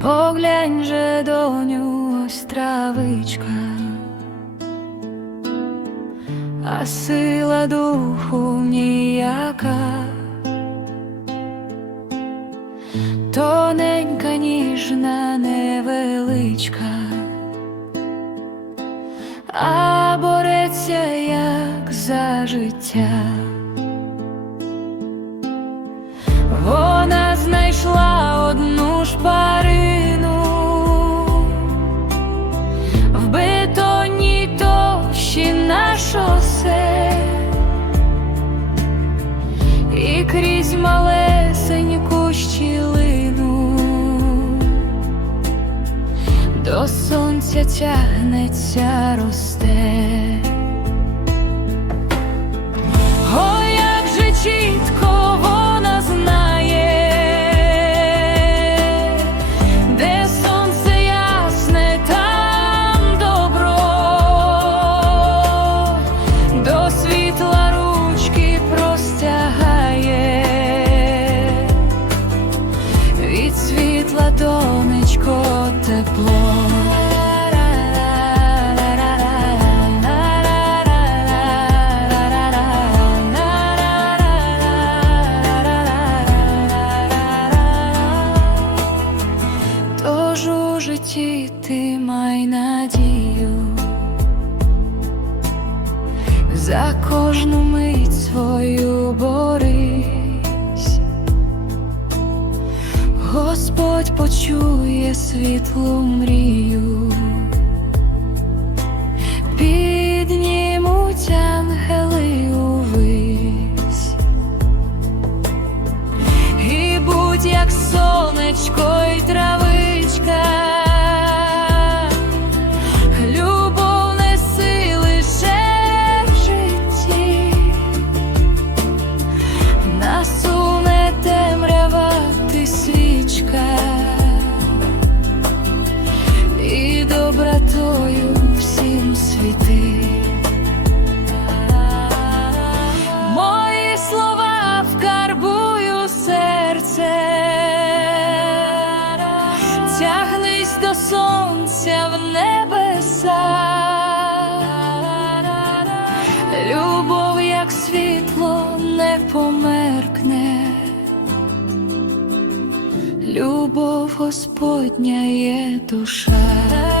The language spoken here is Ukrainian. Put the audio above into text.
Поглянь же, доню, ось травичка, а сила духу ніяка, тоненька, ніжна, невеличка, а бореться як за життя. Вона знайшла одну шпарину сонця тягнеться росте. Тож у житті ти май надію. За кожну мить свою борись, Господь почує світлу мрію, піднімуть ангели увись, і будь як сонечко й травичка, любов неси лише в житті, насуне темрява свічка, і добротою всім світи. Тягнись до сонця в небеса, любов, як світло, не померкне, любов Господня є душа.